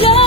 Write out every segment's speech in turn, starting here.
家。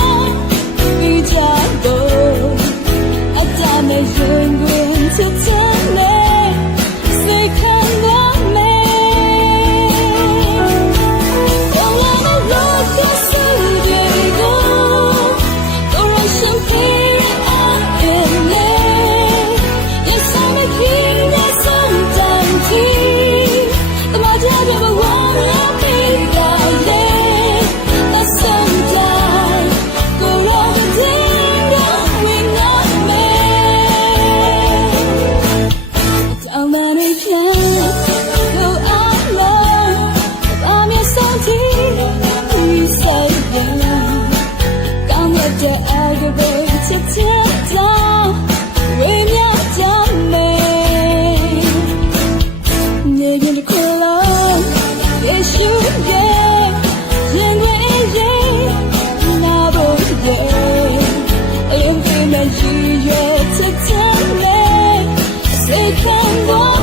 面对满一月的甜美，谁看过？